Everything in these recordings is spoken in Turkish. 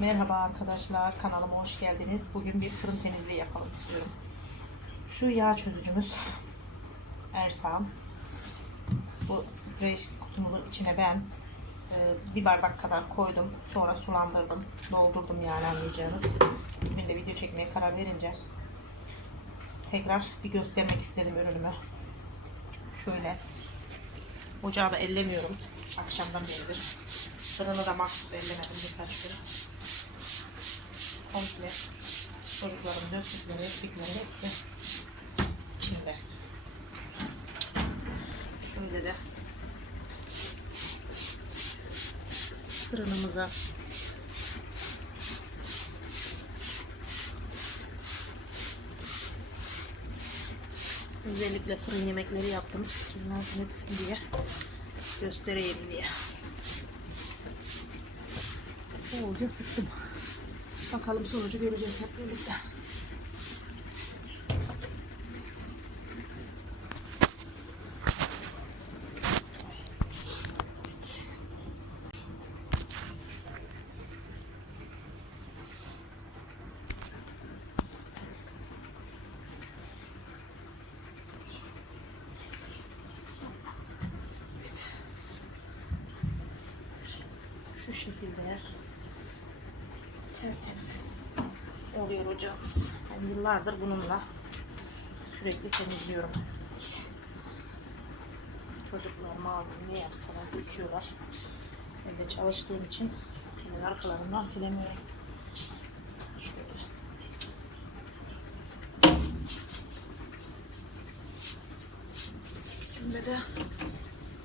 Merhaba arkadaşlar kanalıma hoş geldiniz. Bugün bir fırın temizliği yapalım istiyorum. Şu yağ çözücümüz Ersan. Bu sprey kutumuzun içine ben e, bir bardak kadar koydum. Sonra sulandırdım. Doldurdum yani anlayacağınız. Ben de video çekmeye karar verince tekrar bir göstermek istedim ürünümü. Şöyle Ocağı da ellemiyorum. Akşamdan beridir. Fırını da mahsus ellemedim birkaç gün. Komple çocukların döktükleri, bitleri hepsi içinde. Şöyle de fırınımıza Özellikle fırın yemekleri yaptım. Kirlensin etsin diye. Göstereyim diye. Bolca sıktım. Bakalım sonucu göreceğiz hep birlikte. Şu şekilde tertemiz oluyor ocağımız. Ben yıllardır bununla sürekli temizliyorum. Çocuklar malum ne yapsalar döküyorlar. Ben de çalıştığım için hemen arkalarından silemiyorum. Şöyle. Tek silmede,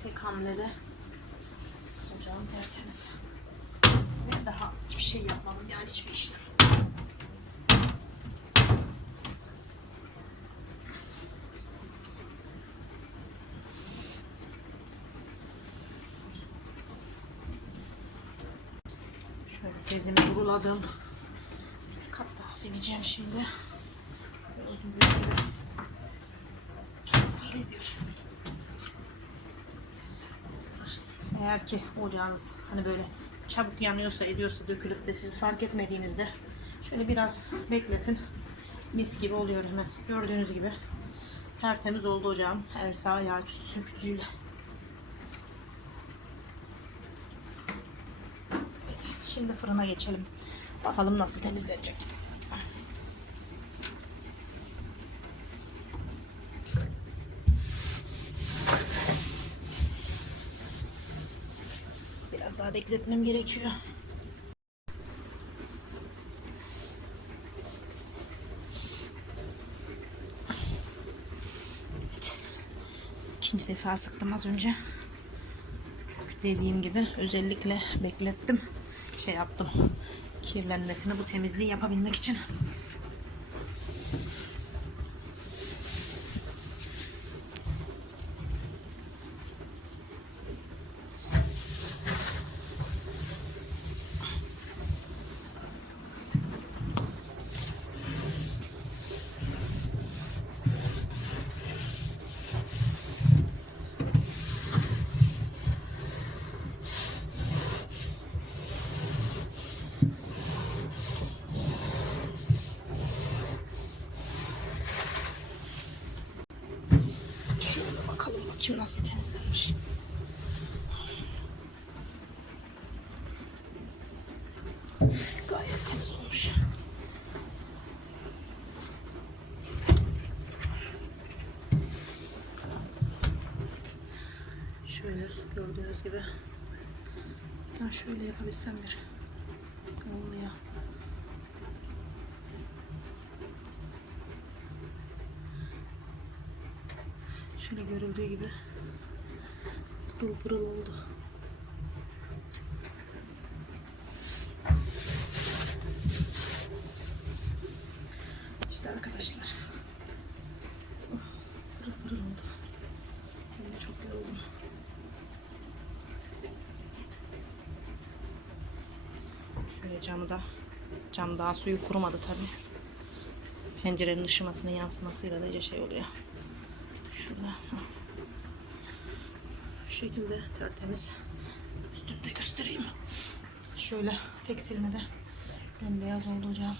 tek hamlede ocağım tertemiz. Daha hiçbir şey yapmadım yani hiçbir işlem. Şöyle bezimi duruladım. Bir kat daha sileceğim şimdi. Gördüğünüz gibi. Eğer ki ocağınız hani böyle çabuk yanıyorsa ediyorsa dökülüp de siz fark etmediğinizde şöyle biraz bekletin. Mis gibi oluyor hemen. Gördüğünüz gibi tertemiz oldu ocağım. Ersa yağ sökücüyle. Evet şimdi fırına geçelim. Bakalım nasıl temizlenecek. Biraz daha bekletmem gerekiyor. Evet. İkinci defa sıktım az önce. Çünkü dediğim gibi özellikle beklettim. Şey yaptım. Kirlenmesini bu temizliği yapabilmek için. Şöyle bakayım nasıl temizlenmiş. Gayet temiz olmuş. Şöyle gördüğünüz gibi. Hatta şöyle yapabilsem bir. Şöyle görüldüğü gibi pırıl oldu. İşte arkadaşlar. Oh, çok yoruldum. Şöyle camı da cam daha suyu kurumadı tabii. Pencerenin ışımasının yansımasıyla da iyice şey oluyor. Şurada. Şu şekilde tertemiz. Üstünü de göstereyim. Şöyle tek silmede Bembeyaz oldu ocağım.